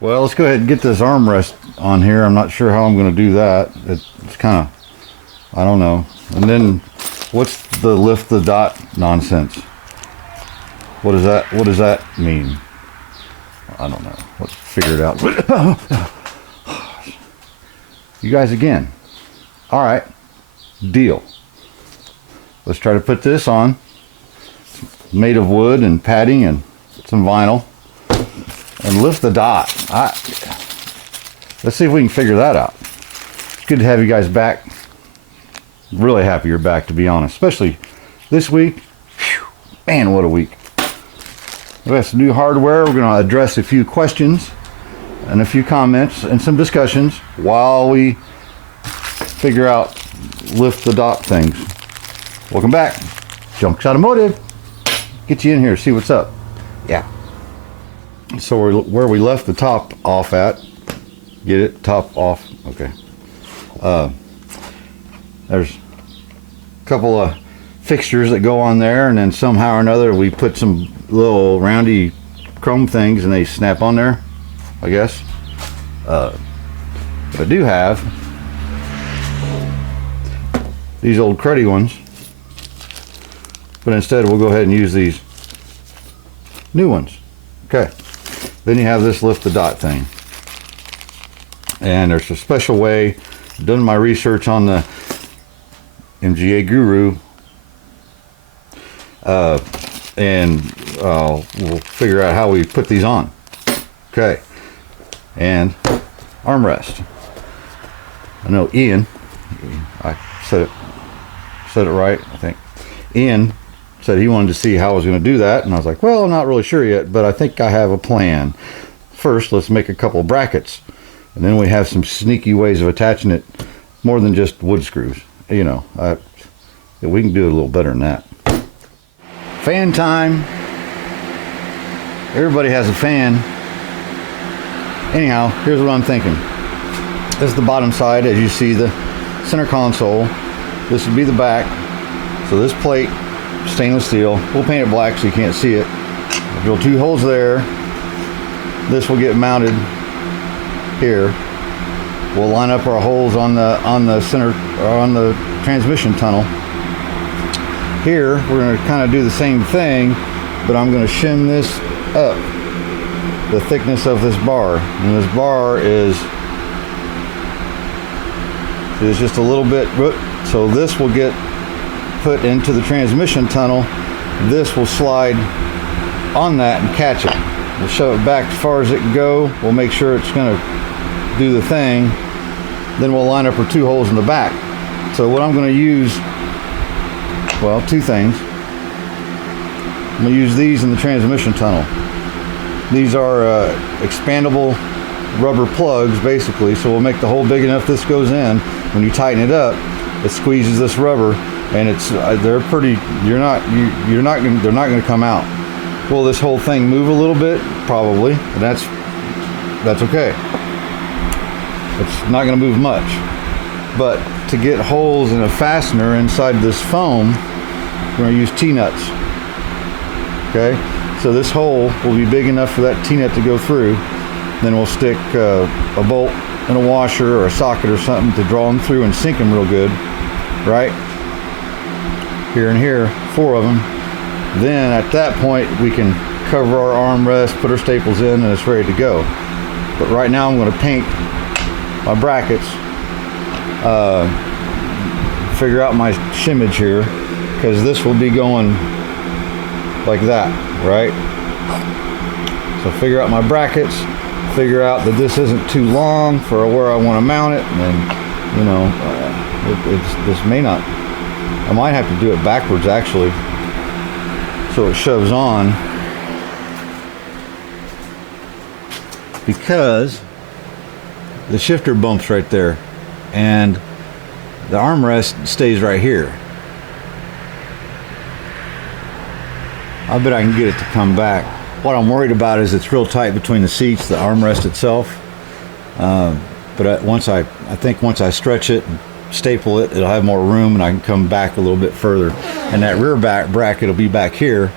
Well, let's go ahead and get this armrest on here. I'm not sure how I'm going to do that. It's kind of, I don't know. And then what's the lift the dot nonsense? What does that mean? I don't know. Let's figure it out. You guys again. All right. Deal. Let's try to put this on. It's made of wood and padding and some vinyl. And lift the dot. Let's see if we can figure that out. It's good to have you guys back. Really happy you're back, to be honest. Especially this week. Whew, man, what a week. We have some new hardware. We're going to address a few questions and a few comments and some discussions while we figure out lift the dot things. Welcome back. Junks Automotive. Get you in here, see what's up. Yeah. So where we left the top off at, get it, top off, okay. There's a couple of fixtures that go on there, and then somehow or another we put some little roundy chrome things and they snap on there, I guess. But I do have these old cruddy ones, but instead we'll go ahead and use these new ones. Okay. Then you have this lift the dot thing, and there's a special way. Done my research on the MGA Guru, and we'll figure out how we put these on. Okay, and armrest. I know Ian, I said it right, I think. Ian said he wanted to see how I was going to do that, and I was like, well, I'm not really sure yet, but I think I have a plan. First, let's make a couple of brackets, and then we have some sneaky ways of attaching it, more than just wood screws. You know, we can do it a little better than that. Fan time. Everybody has a fan. Anyhow, here's what I'm thinking. This is the bottom side, as you see, the center console. This would be the back. So this plate, stainless steel, we'll paint it black so you can't see it. We'll drill 2 holes there. This will get mounted here. We'll line up our holes on the center, or on the transmission tunnel. Here we're going to kind of do the same thing, but I'm going to shim this up, the thickness of this bar, and this bar is just a little bit, so this will get put into the transmission tunnel. This will slide on that and catch it. We'll shove it back as far as it can go. We'll make sure it's going to do the thing. Then we'll line up our 2 holes in the back. So what I'm going to use, well, 2 things. I'm going to use these in the transmission tunnel. These are expandable rubber plugs, basically. So we'll make the hole big enough this goes in. When you tighten it up, it squeezes this rubber, and it's they're pretty. They're not going to come out. Will this whole thing move a little bit? Probably. And that's okay. It's not going to move much. But to get holes in a fastener inside this foam, we're going to use T-nuts. Okay? So this hole will be big enough for that T-nut to go through. Then we'll stick a bolt and a washer or a socket or something to draw them through and sink them real good. Right? Here and here, 4 of them. Then at that point we can cover our armrest, put our staples in, and it's ready to go. But right now I'm going to paint my brackets, figure out my shimmage here, because this will be going like that, right? So figure out my brackets, figure out that this isn't too long for where I want to mount it, and you know, this may not, I might have to do it backwards actually, so it shoves on, because the shifter bumps right there and the armrest stays right here. I bet I can get it to come back. What I'm worried about is it's real tight between the seats, the armrest itself. But I think once I stretch it and staple it, it'll have more room and I can come back a little bit further. And that rear back bracket will be back here,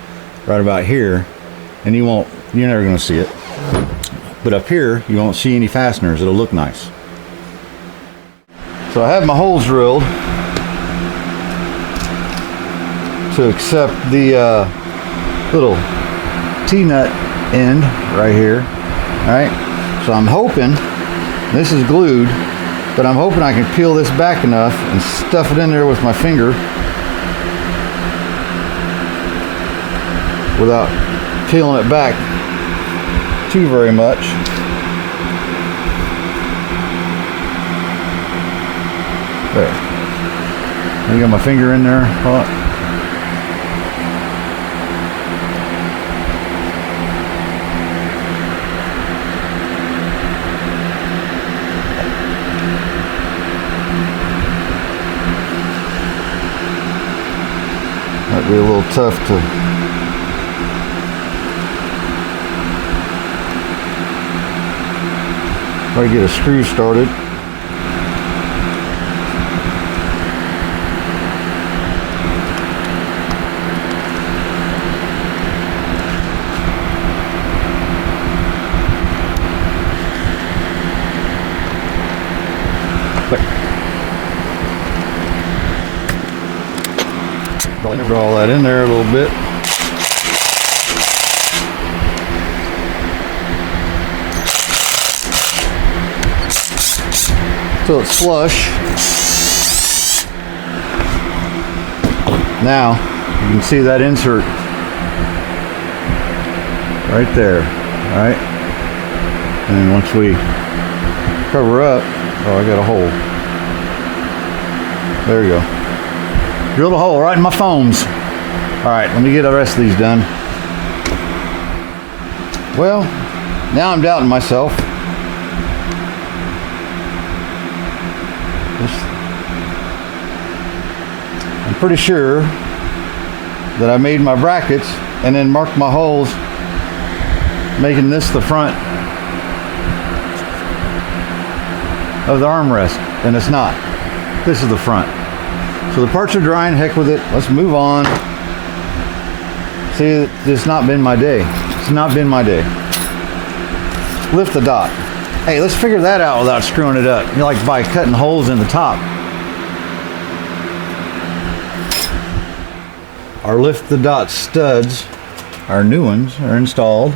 right about here, and you're never going to see it. But up here, you won't see any fasteners. It'll look nice. So I have my holes drilled to accept the little T-nut end right here. All right. So I'm hoping, this is glued, but I'm hoping I can peel this back enough and stuff it in there with my finger without peeling it back too very much. There. I got my finger in there. Might be a little tough to try to get a screw started. Draw that in there a little bit. So it's flush. Now you can see that insert right there. All right, and then once we cover up, oh, I got a hole. There you go. Drilled a hole right in my foams. All right, let me get the rest of these done. Well, now I'm doubting myself. I'm pretty sure that I made my brackets and then marked my holes, making this the front of the armrest, and it's not. This is the front. So the parts are drying, heck with it. Let's move on. See, it's not been my day. It's not been my day. Lift the dot. Hey, let's figure that out without screwing it up. You like by cutting holes in the top. Our lift the dot studs, our new ones, are installed.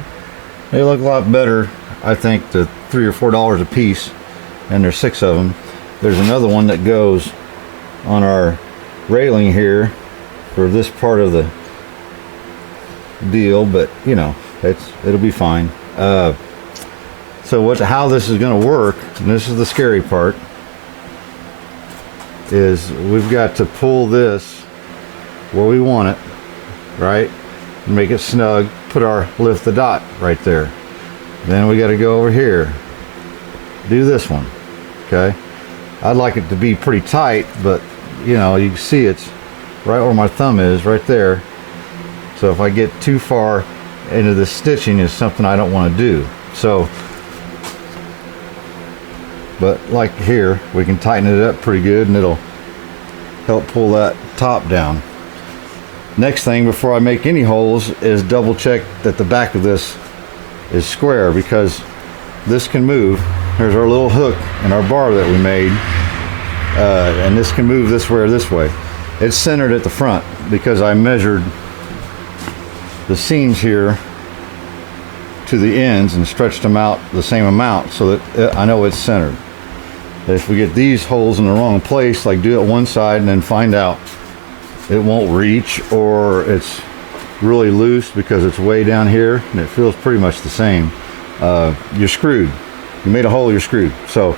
They look a lot better, I think, to $3 or $4 a piece, and there's 6 of them. There's another one that goes on our railing here for this part of the deal, but you know, it'll be fine. So how this is going to work, and this is the scary part, is we've got to pull this where we want it, right? Make it snug, put our lift the dot right there. Then we got to go over here, do this one, okay? I'd like it to be pretty tight, but you know, you can see it's right where my thumb is, right there. So if I get too far into the stitching, is something I don't want to do. So, but like here, we can tighten it up pretty good, and it'll help pull that top down. Next thing before I make any holes is double check that the back of this is square, because this can move. There's our little hook and our bar that we made. And this can move this way or this way. It's centered at the front because I measured the seams here to the ends and stretched them out the same amount so that I know it's centered. If we get these holes in the wrong place, like do it one side and then find out it won't reach, or it's really loose because it's way down here and it feels pretty much the same, you're screwed. You made a hole, you're screwed. So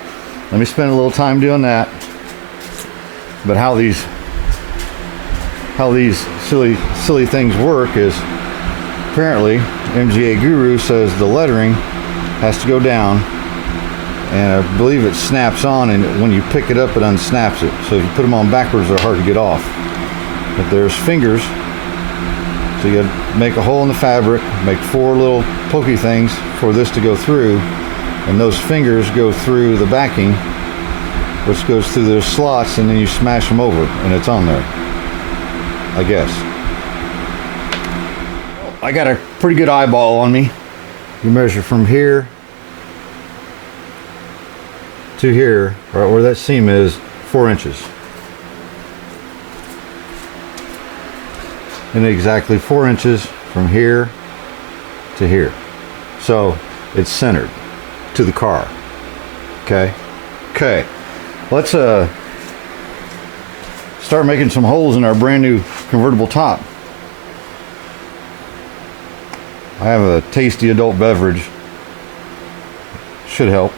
let me spend a little time doing that. But how these silly things work is, apparently MGA Guru says the lettering has to go down, and I believe it snaps on, and when you pick it up it unsnaps it. So if you put them on backwards, they're hard to get off. But there's fingers, so you gotta make a hole in the fabric, make 4 little pokey things for this to go through, and those fingers go through the backing, which goes through those slots, and then you smash them over and it's on there, I guess. I got a pretty good eyeball on me. You measure from here to here, right where that seam is, 4 inches. And exactly 4 inches from here to here. So it's centered to the car. Okay. Okay. Let's start making some holes in our brand new convertible top. I have a tasty adult beverage. Should help.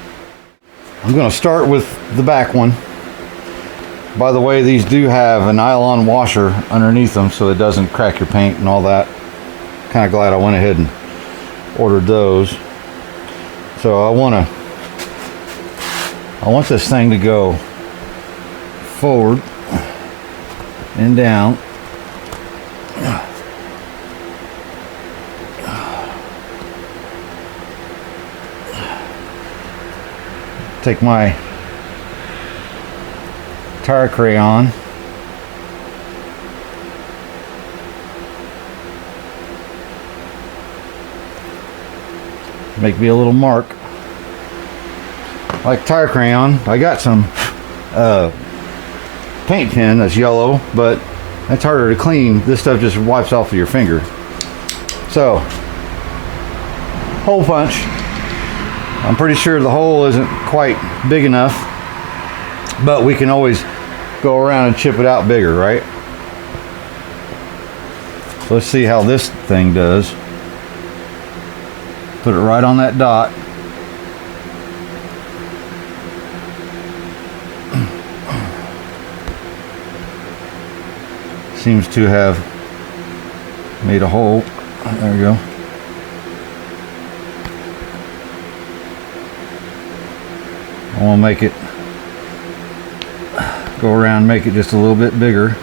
I'm going to start with the back one. By the way, these do have a nylon washer underneath them so it doesn't crack your paint and all that. Kind of glad I went ahead and ordered those. So I want this thing to go forward and down. Take my tire crayon, make me a little mark. Like tire crayon, I got some paint pen that's yellow, but that's harder to clean. This stuff just wipes off of your finger. So, hole punch. I'm pretty sure the hole isn't quite big enough, but we can always go around and chip it out bigger, right? So let's see how this thing does. Put it right on that dot. Seems to have made a hole. There we go. I want to make it go around, make it just a little bit bigger.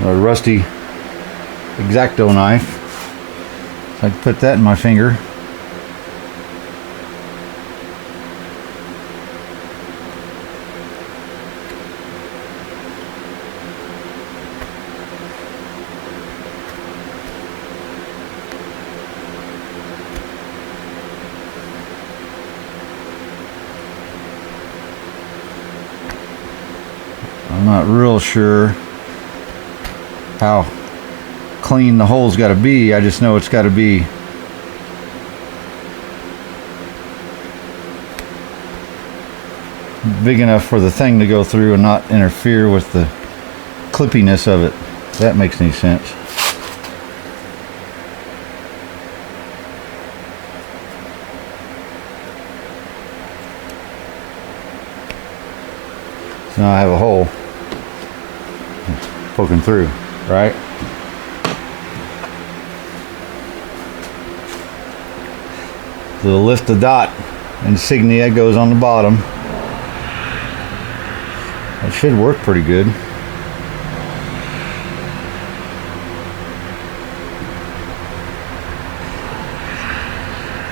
A rusty X-Acto knife. So I can put that in my finger. I'm not real sure how clean the hole's got to be. I just know it's got to be big enough for the thing to go through and not interfere with the clippiness of it. If that makes any sense. So now I have a hole poking through, right? The lift the dot insignia goes on the bottom. It should work pretty good.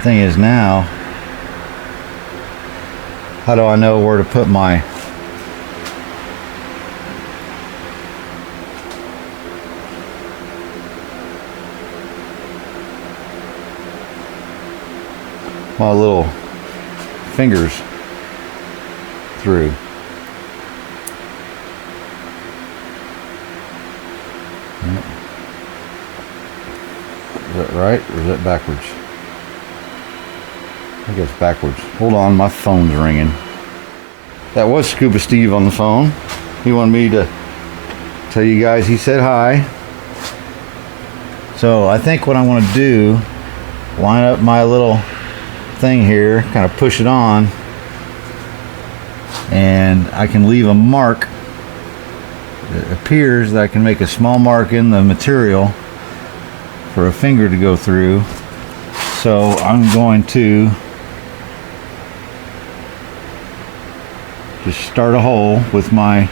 Thing is now, how do I know where to put my little fingers through? Is that right or is that backwards? I guess backwards. Hold on, my phone's ringing. That was Scuba Steve on the phone. He wanted me to tell you guys he said hi. So I think what I want to do, line up my little thing here, kind of push it on, and I can leave a mark. It appears that I can make a small mark in the material for a finger to go through. So I'm going to just start a hole with my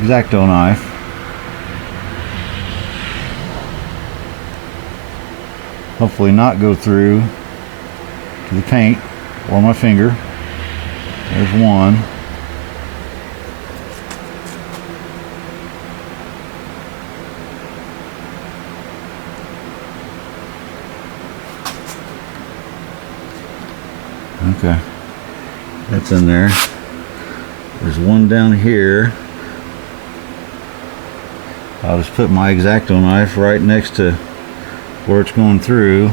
X-Acto knife. Hopefully not go through to the paint or my finger. There's one. Okay, that's in there. There's one down here. I'll just put my X-Acto knife right next to where it's going through.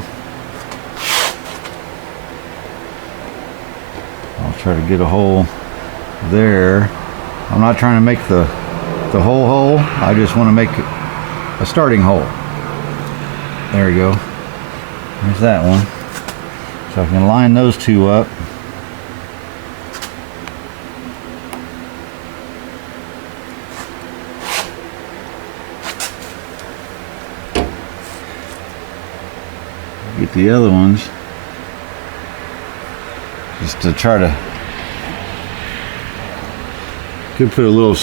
I'll try to get a hole there. I'm not trying to make the whole hole. I just want to make a starting hole. There we go. There's that one. So I can line those two up. Get the other ones just to try to, could put a little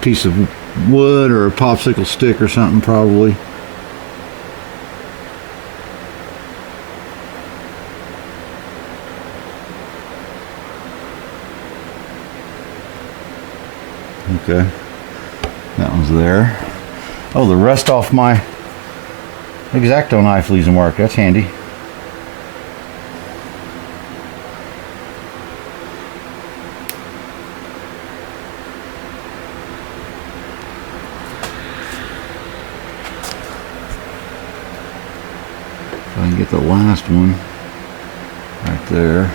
piece of wood or a popsicle stick or something probably. Okay, that one's there. Oh, the rust off my X-Acto knife leaves in work. That's handy. If I can get the last one right there.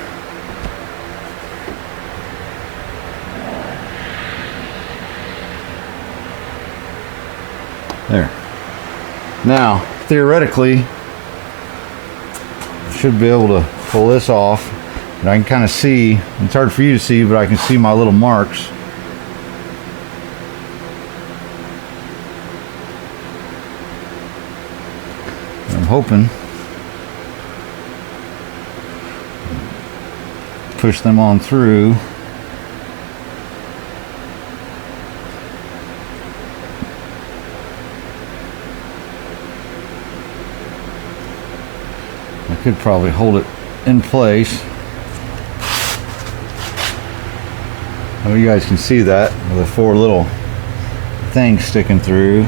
There. Now, theoretically, I should be able to pull this off, and I can kind of see, it's hard for you to see, but I can see my little marks. I'm hoping push them on through. I could probably hold it in place. Oh, you guys can see that with the four little things sticking through.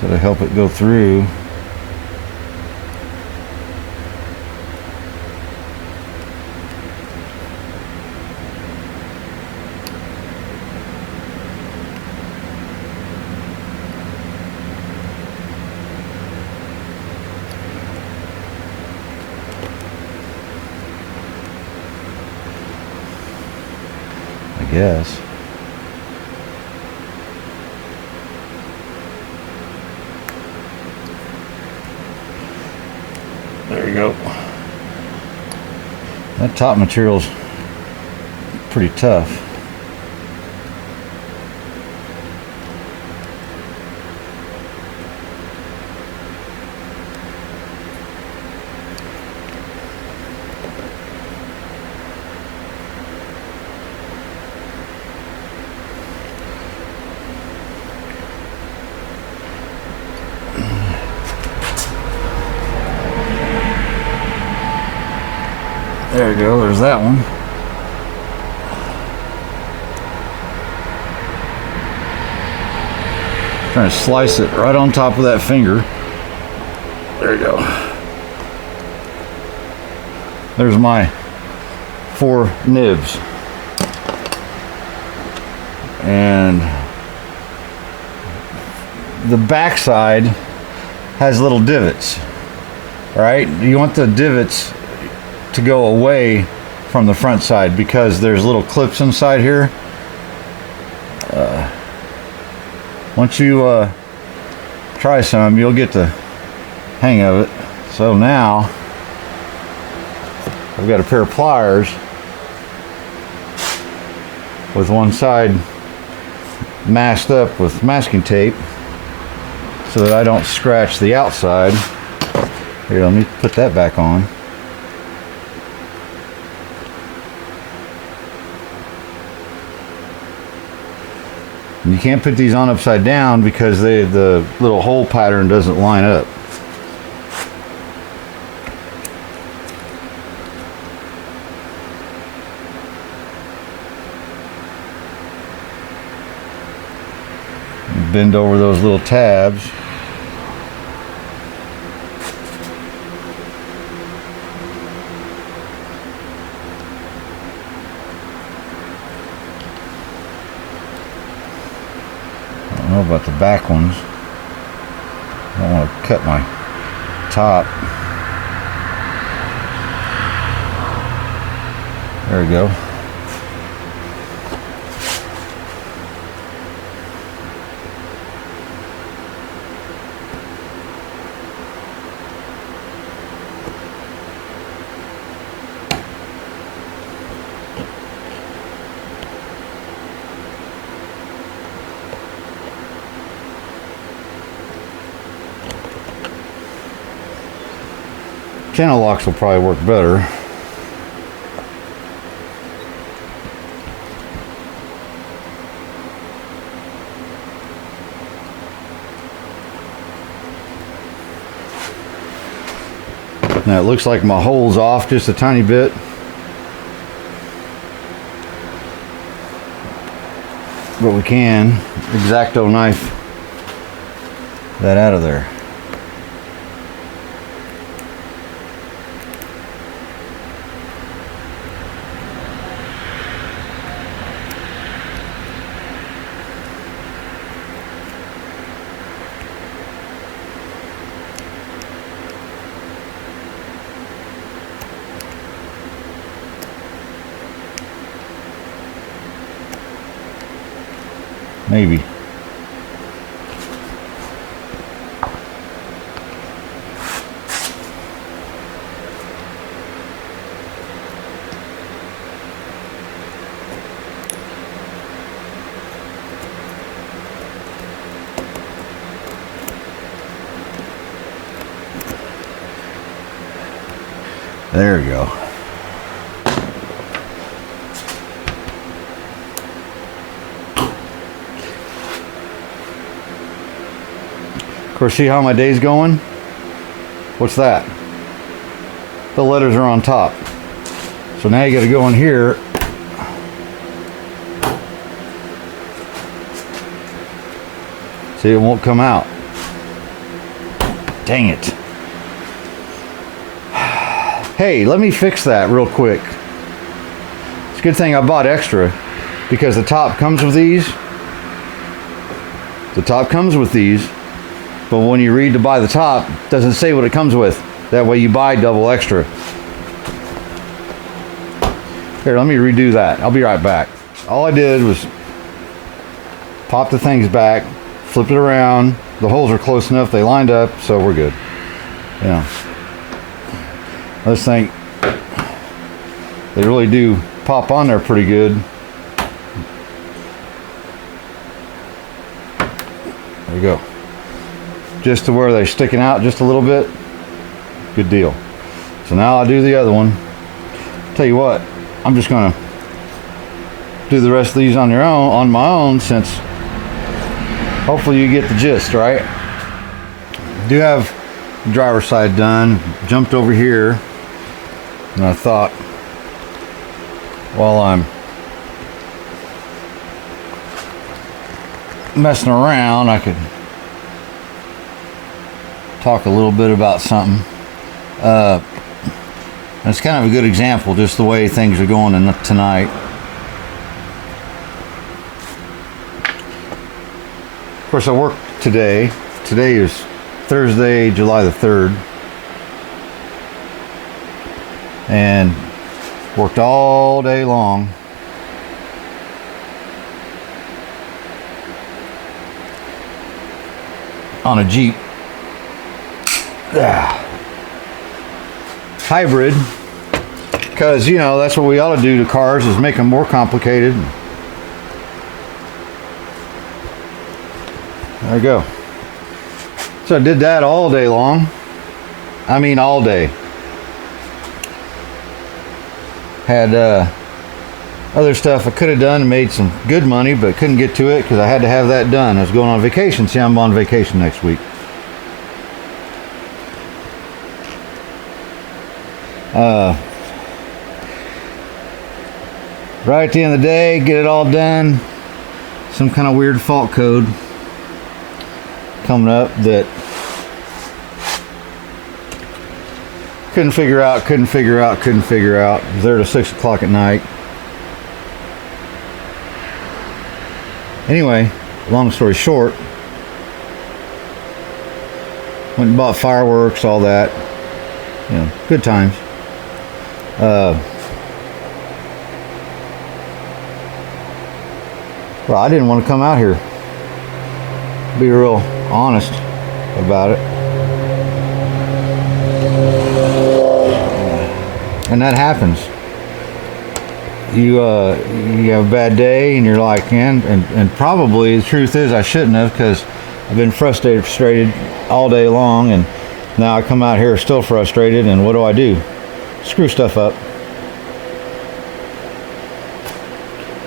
So to help it go through. I guess. There you go. That top material's pretty tough. There you go, there's that one. Trying to slice it right on top of that finger. There you go. There's my 4 nibs. And the back side has little divots, right? You want the divots to go away from the front side because there's little clips inside here. Once you try some, you'll get the hang of it. So now I've got a pair of pliers with one side masked up with masking tape so that I don't scratch the outside. Here, let me put that back on. And you can't put these on upside down because the little hole pattern doesn't line up. bend over those little tabs. I don't know about the back ones. I don't want to cut my top. There we go. Channel locks will probably work better. Now it looks like my hole's off just a tiny bit. But we can X-Acto knife that out of there. Maybe. There we go. Of course, see how my day's going? What's that? The letters are on top. So now you got to go in here. See, it won't come out. Dang it. Hey, let me fix that real quick. It's a good thing I bought extra because the top comes with these. The top comes with these. But when you read to buy the top, it doesn't say what it comes with. That way you buy double extra. Here, let me redo that. I'll be right back. All I did was pop the things back, flip it around. The holes are close enough, they lined up, so we're good. Yeah. I just think they really do pop on there pretty good. There we go. Just to where they're sticking out just a little bit. Good deal. So now I'll do the other one. Tell you what, I'm just gonna do the rest of these on my own, since hopefully you get the gist, right? Do have the driver's side done. Jumped over here and I thought, while I'm messing around, I could talk a little bit about something. It's kind of a good example, just the way things are going tonight. Of course, I worked today. Today is Thursday, July the 3rd. And worked all day long. On a Jeep. Hybrid, because, you know, that's what we ought to do to cars, is make them more complicated. There we go. So I did that all day long. I mean all day. Had other stuff I could have done and made some good money, but couldn't get to it because I had to have that done. I was going on vacation. See, I'm on vacation next week. Right at the end of the day, get it all done. Some kind of weird fault code. coming up that couldn't figure out. Was there till 6 o'clock at night. Anyway, long story short, went and bought fireworks, all that. You know, good times. Well, I didn't want to come out here. Be real honest about it. And that happens. You have a bad day and you're like, man, and probably the truth is I shouldn't have, because I've been frustrated all day long, and now I come out here still frustrated, and what do? Screw stuff up.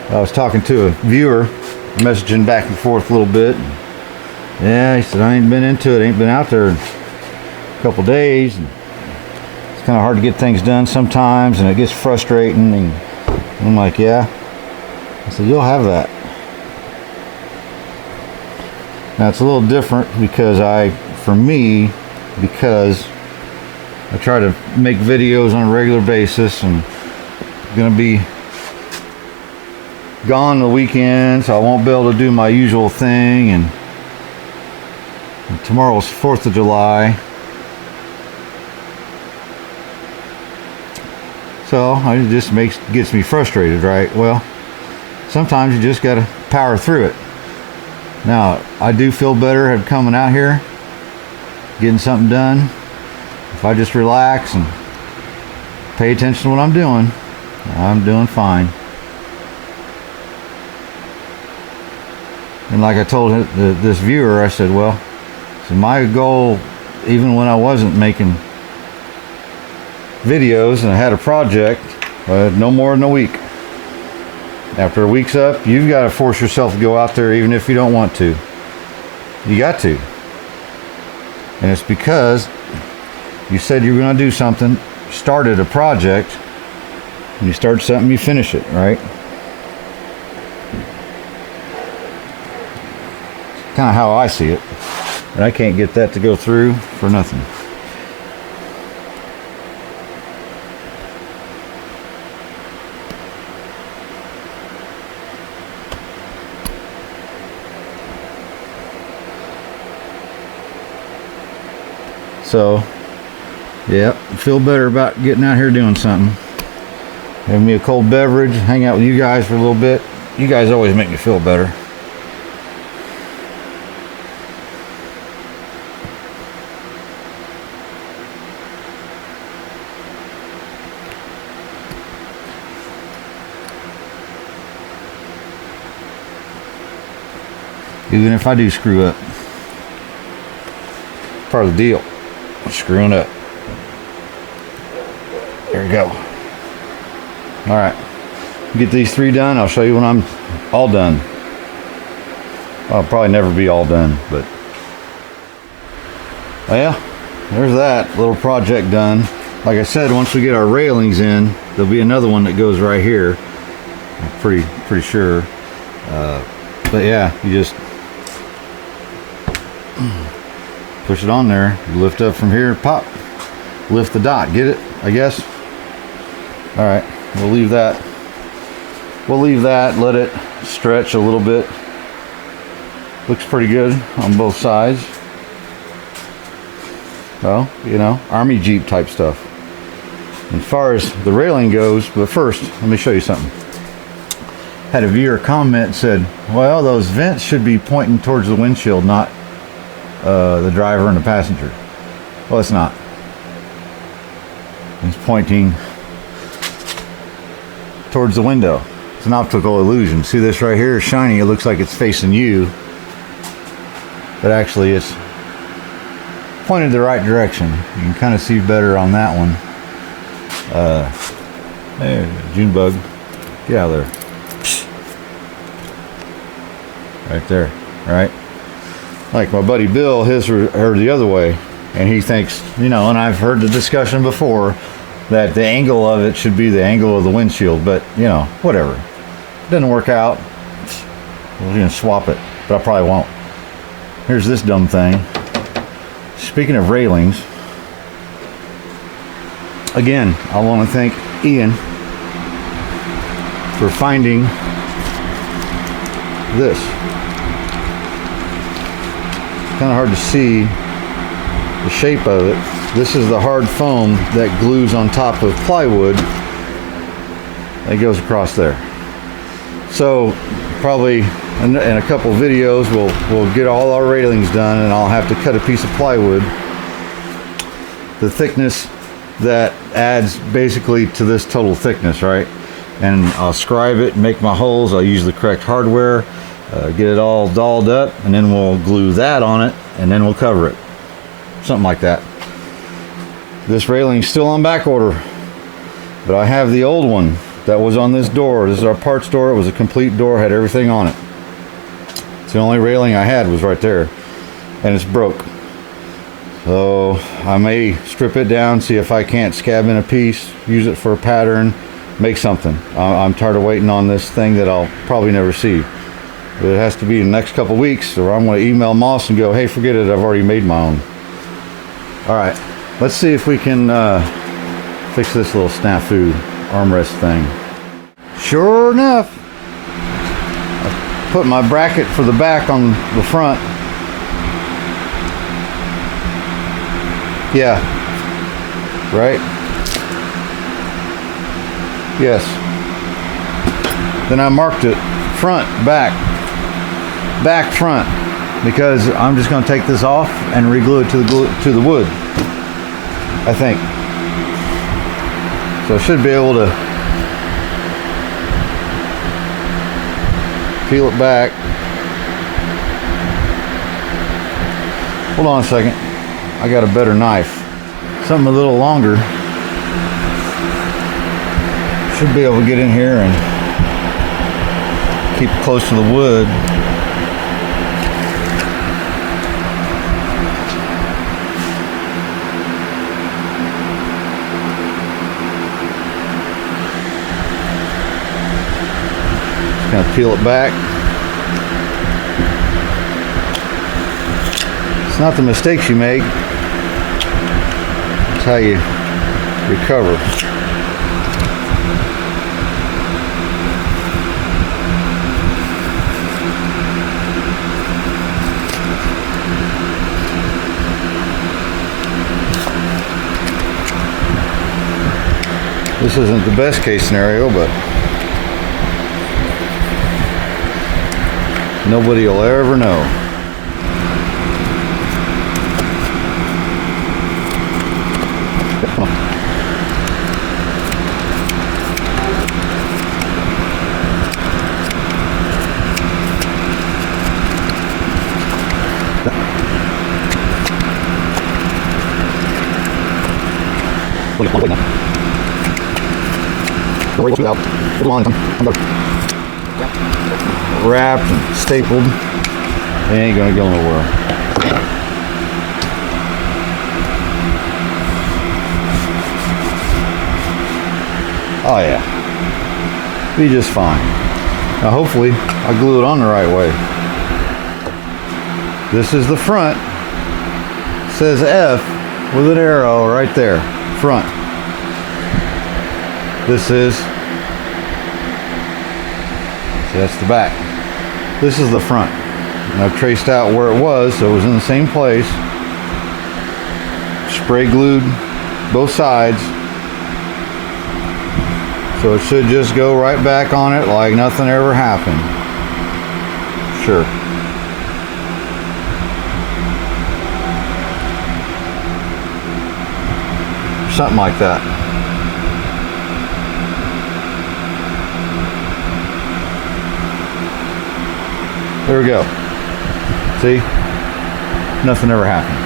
I was talking to a viewer, messaging back and forth a little bit. Yeah, he said, I ain't been into it, ain't been out there in a couple days. And it's kind of hard to get things done sometimes, and it gets frustrating. And I'm like, yeah. I said, you'll have that. Now it's a little different because because I try to make videos on a regular basis, and I'm gonna be gone the weekend, so I won't be able to do my usual thing, and tomorrow's 4th of July. So it just gets me frustrated, right? Well, sometimes you just gotta power through it. Now, I do feel better at coming out here, getting something done. If I just relax and pay attention to what I'm doing fine. And like I told this viewer, I said, well, so my goal, even when I wasn't making videos and I had a project, no more than a week. After a week's up, you've got to force yourself to go out there even if you don't want to. You got to. And it's because you said you were going to do something, started a project, and you start something, you finish it, right? Kind of how I see it. And I can't get that to go through for nothing. So, yeah, feel better about getting out here doing something. Have me a cold beverage, hang out with you guys for a little bit. You guys always make me feel better. Even if I do screw up. Part of the deal. Screwing up. There we go. Alright. Get these 3 done. I'll show you when I'm all done. I'll probably never be all done, but well, there's that little project done. Like I said, once we get our railings in, there'll be another one that goes right here. I'm pretty sure. But yeah, you just push it on there, you lift up from here, pop, lift the dot, get it, I guess. All right, we'll leave that, let it stretch a little bit. Looks pretty good on both sides. Well, you know, Army Jeep type stuff. As far as the railing goes, but first, let me show you something. Had a viewer comment and said, well, those vents should be pointing towards the windshield, not the driver and the passenger. Well, it's not. It's pointing towards the window. It's an optical illusion. See this right here is shiny. It looks like it's facing you, but actually it's pointed the right direction. You can kind of see better on that one. There, June bug. Get out of there. Right there, right? Like my buddy Bill, his are the other way, and he thinks, you know, and I've heard the discussion before that the angle of it should be the angle of the windshield, but you know, whatever. It doesn't work out, we're gonna swap it, but I probably won't. Here's this dumb thing. Speaking of railings, again, I want to thank Ian for finding this. Kind of hard to see the shape of it. This is the hard foam that glues on top of plywood that goes across there. So probably in a couple videos we'll get all our railings done, and I'll have to cut a piece of plywood the thickness that adds basically to this total thickness, right? And I'll scribe it, make my holes, I'll use the correct hardware, get it all dolled up, and then we'll glue that on it, and then we'll cover it. Something like that. This railing's still on back order, but I have the old one that was on this door. This is our parts door. It was a complete door, had everything on it. It's the only railing I had was right there, and it's broke. So I may strip it down, see if I can't scab in a piece, use it for a pattern, make something. I'm tired of waiting on this thing that I'll probably never see. But it has to be in the next couple weeks, or I'm going to email Moss and go, hey, forget it, I've already made my own. All right, let's see if we can fix this little snafu armrest thing. Sure enough, I put my bracket for the back on the front. Yeah, right? Yes. Then I marked it front, back, front, because I'm just going to take this off and reglue it to the wood, I think. So I should be able to peel it back. Hold on a second. I got a better knife. Something a little longer. Should be able to get in here and keep it close to the wood. Just gonna peel it back. It's not the mistakes you make, it's how you recover. This isn't the best case scenario, but nobody will ever know. Wrapped and stapled. They ain't gonna go nowhere. Oh yeah, be just fine. Now hopefully I glue it on the right way. This is the front. It says F with an arrow right there. Front. This is, see, that's the back. This is the front. And I've traced out where it was, so it was in the same place. Spray glued both sides. So it should just go right back on it like nothing ever happened. Sure. Something like that. There we go. See? Nothing ever happened.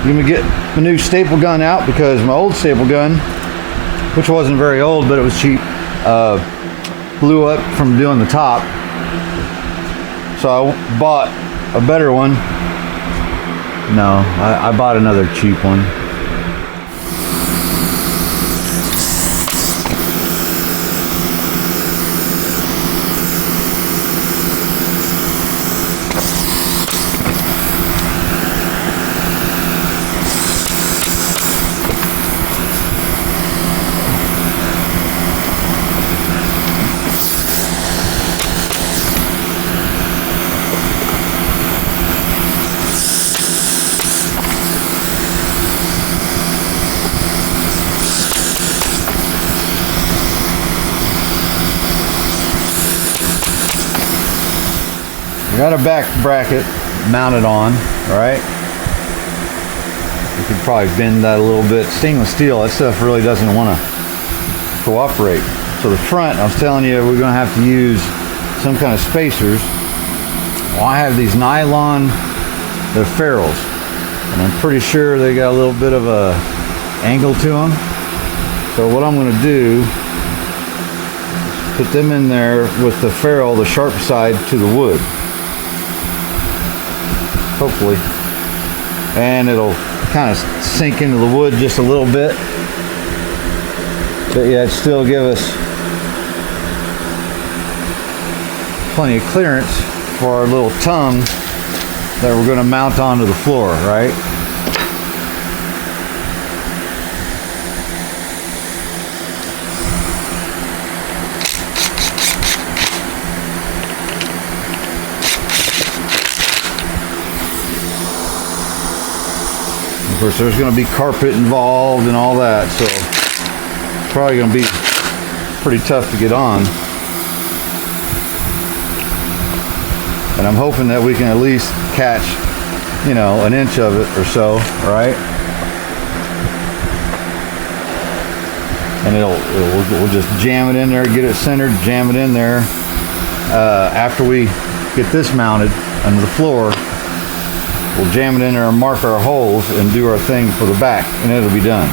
I'm gonna get my new staple gun out because my old staple gun, which wasn't very old but it was cheap, blew up from doing the top. So I bought a better one. No, I bought another cheap one. got a back bracket mounted on, right? You could probably bend that a little bit. Stainless steel, that stuff really doesn't want to cooperate. So the front, I was telling you, we're going to have to use some kind of spacers. Well, I have these nylon, they're ferrules, and I'm pretty sure they got a little bit of a angle to them. So what I'm going to do, put them in there with the ferrule, the sharp side to the wood, hopefully, and it'll kind of sink into the wood just a little bit, but yet still give us plenty of clearance for our little tongue that we're going to mount onto the floor, right? Of course, there's going to be carpet involved and all that, so it's probably going to be pretty tough to get on. And I'm hoping that we can at least catch, you know, an inch of it or so, right? And we'll just jam it in there, get it centered, jam it in there. After we get this mounted under the floor, we'll jam it in there and mark our holes and do our thing for the back, and it'll be done.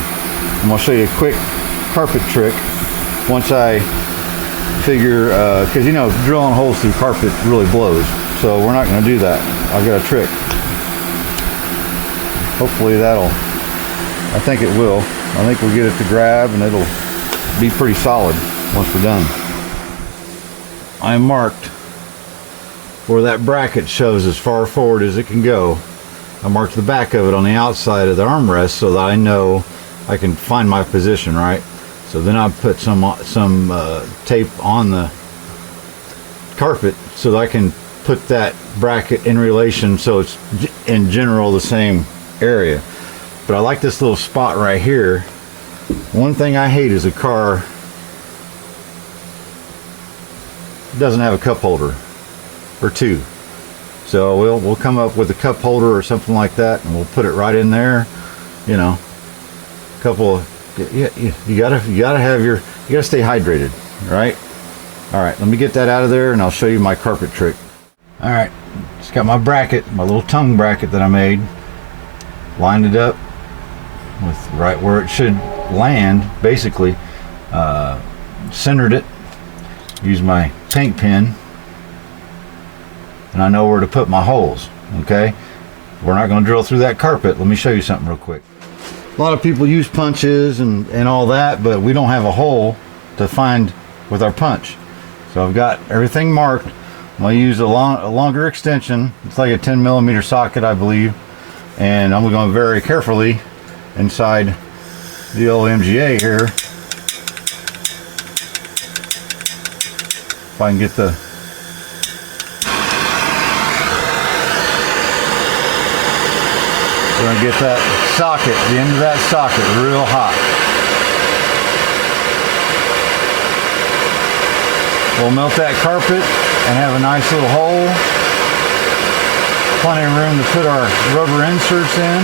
I'm gonna show you a quick carpet trick once I figure, because you know, drilling holes through carpet really blows. So we're not going to do that. I've got a trick. Hopefully I think it will. I think we'll get it to grab and it'll be pretty solid once we're done. I marked where that bracket shows as far forward as it can go. I marked the back of it on the outside of the armrest so that I know I can find my position, right? So then I put some tape on the carpet so that I can put that bracket in relation so it's in general the same area. But I like this little spot right here. One thing I hate is a car doesn't have a cup holder or two. So we'll come up with a cup holder or something like that, and we'll put it right in there. You know, a couple of, you gotta stay hydrated, right? All right, let me get that out of there and I'll show you my carpet trick. All right, just got my bracket, my little tongue bracket that I made, lined it up with right where it should land, basically. Centered it, use my paint pen, and I know where to put my holes, okay? We're not gonna drill through that carpet. Let me show you something real quick. A lot of people use punches and all that, but we don't have a hole to find with our punch. So I've got everything marked. I'm going to use a longer extension. It's like a 10mm socket, I believe. And I'm going very carefully inside the old MGA here. If I can get the... We're going to get that socket, the end of that socket, real hot. We'll melt that carpet and have a nice little hole. Plenty of room to put our rubber inserts in.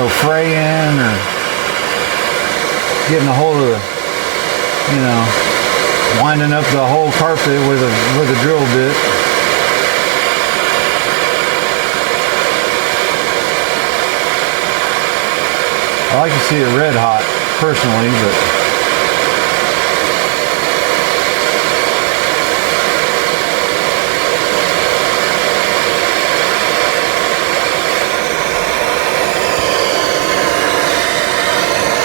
No fraying or getting a hold of the, you know, winding up the whole carpet with a drill bit. I like to see it red hot personally, but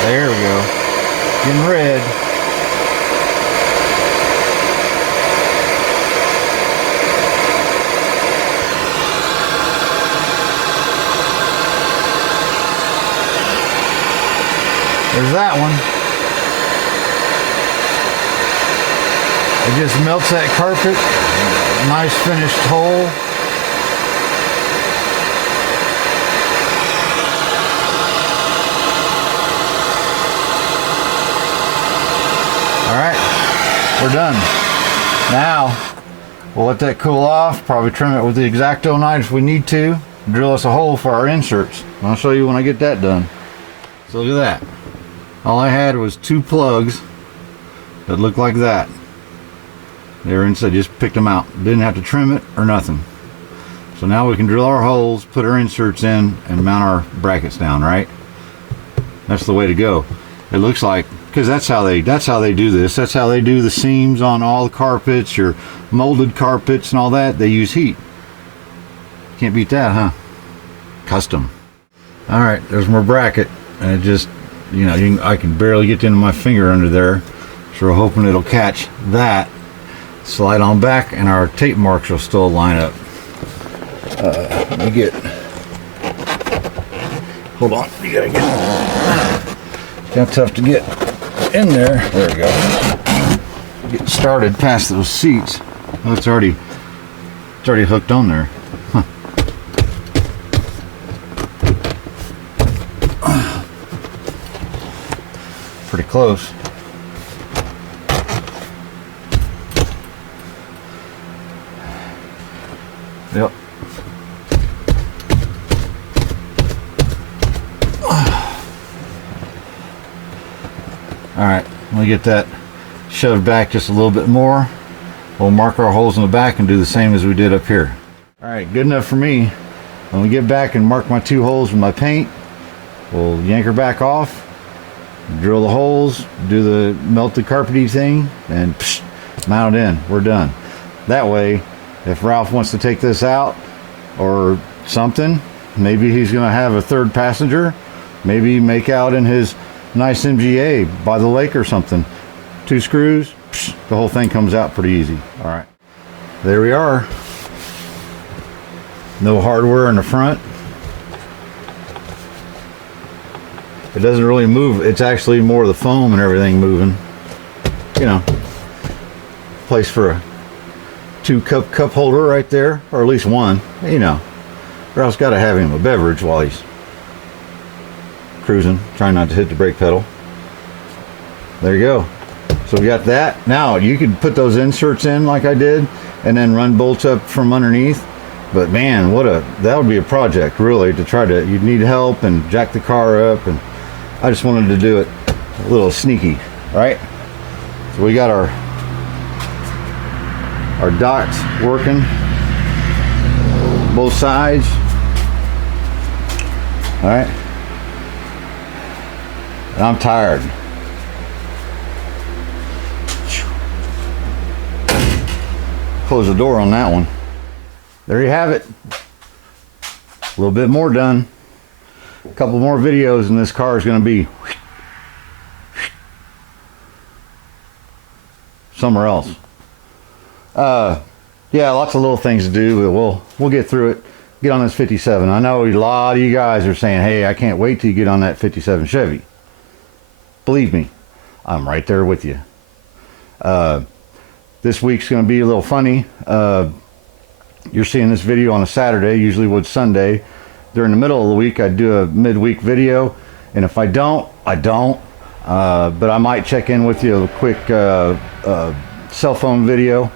there we go. Getting red. There's that one. It just melts that carpet. Nice finished hole. All right. we're done. Now, we'll let that cool off, probably trim it with the X-Acto knife if we need to, drill us a hole for our inserts. I'll show you when I get that done. So look at that. All I had was 2 plugs that looked like that. They were inside, just picked them out. Didn't have to trim it or nothing. So now we can drill our holes, put our inserts in, and mount our brackets down, right? That's the way to go. It looks like, because that's how they do this. That's how they do the seams on all the carpets, your molded carpets and all that. They use heat. Can't beat that, huh? Custom. All right, there's my bracket, and it just, you know, I can barely get into my finger under there. So we're hoping it'll catch that. Slide on back, and our tape marks will still line up. Let me get. Hold on, you gotta get. Got tough to get in there. There we go. Get started past those seats. Oh, it's already hooked on there. Huh. Pretty close. Yep. Alright, let me get that shoved back just a little bit more. We'll mark our holes in the back and do the same as we did up here. Alright, good enough for me. When we get back and mark my 2 holes with my paint, we'll yank her back off, drill the holes, do the melted carpety thing, and mount it in. We're done. That way, if Ralph wants to take this out or something, maybe he's going to have a 3rd passenger, maybe make out in his nice MGA by the lake or something. 2 screws, the whole thing comes out pretty easy. All right, there we are. No hardware in the front. It doesn't really move. It's actually more the foam and everything moving. You know, place for a 2 cup holder right there, or at least 1. You know, Ralph's got to have him a beverage while he's cruising, trying not to hit the brake pedal. There you go. So we got that. Now you can put those inserts in like I did and then run bolts up from underneath, but man, that would be a project really to try to, you'd need help and jack the car up, and I just wanted to do it a little sneaky, right? So we got our dots working both sides. All right, and I'm tired. Close the door on that one. There you have it. A little bit more done. A couple more videos and this car is going to be somewhere else. Yeah, lots of little things to do, but we'll get through it. Get on this 57. I know a lot of you guys are saying, hey, I can't wait till you get on that 57 Chevy. Believe me, I'm right there with you. This week's going to be a little funny. You're seeing this video on a Saturday, usually would Sunday. During the middle of the week, I'd do a midweek video, and if I don't, I don't. But I might check in with you a quick cell phone video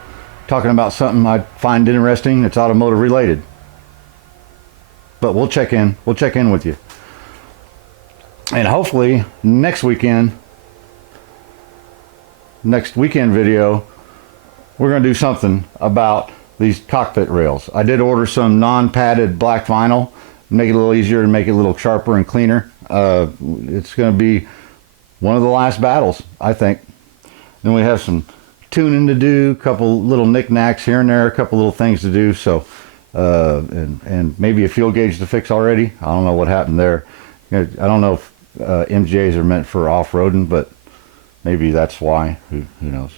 talking about something I find interesting that's automotive related. But we'll check in with you. And hopefully next weekend video, we're going to do something about these cockpit rails. I did order some non-padded black vinyl, make it a little easier and make it a little sharper and cleaner. It's going to be one of the last battles, I think. Then we have some tuning to do, a couple little knickknacks here and there, a couple little things to do. So, and maybe a fuel gauge to fix already. I don't know what happened there. I don't know if MGAs are meant for off-roading, but maybe that's why. Who knows?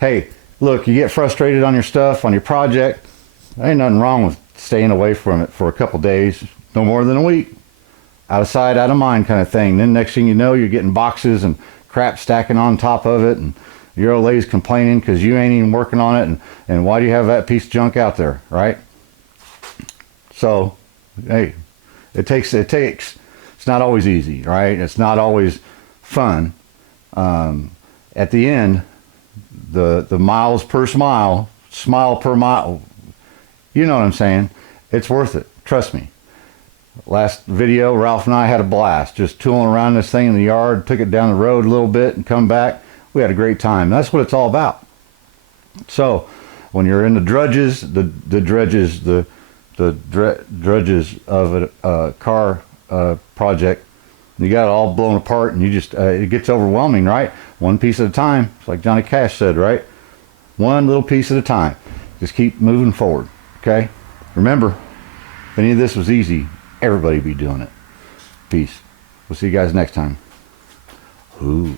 Hey, look, you get frustrated on your stuff, on your project. There ain't nothing wrong with staying away from it for a couple days, no more than a week. Out of sight, out of mind kind of thing. Then next thing you know, you're getting boxes and crap stacking on top of it, and your old lady's complaining because you ain't even working on it, and why do you have that piece of junk out there, right? So, hey, it takes. It's not always easy, right? It's not always fun. At the end, the miles per smile per mile, you know what I'm saying. It's worth it, trust me. Last video, Ralph and I had a blast just tooling around this thing in the yard, took it down the road a little bit and come back. We had a great time. That's what it's all about. So when you're in the drudges, the drudges of a car project, you got it all blown apart, and you just it gets overwhelming, right? One piece at a time. It's like Johnny Cash said, right? One little piece at a time. Just keep moving forward, okay? Remember, if any of this was easy, everybody be doing it. Peace. We'll see you guys next time. Ooh.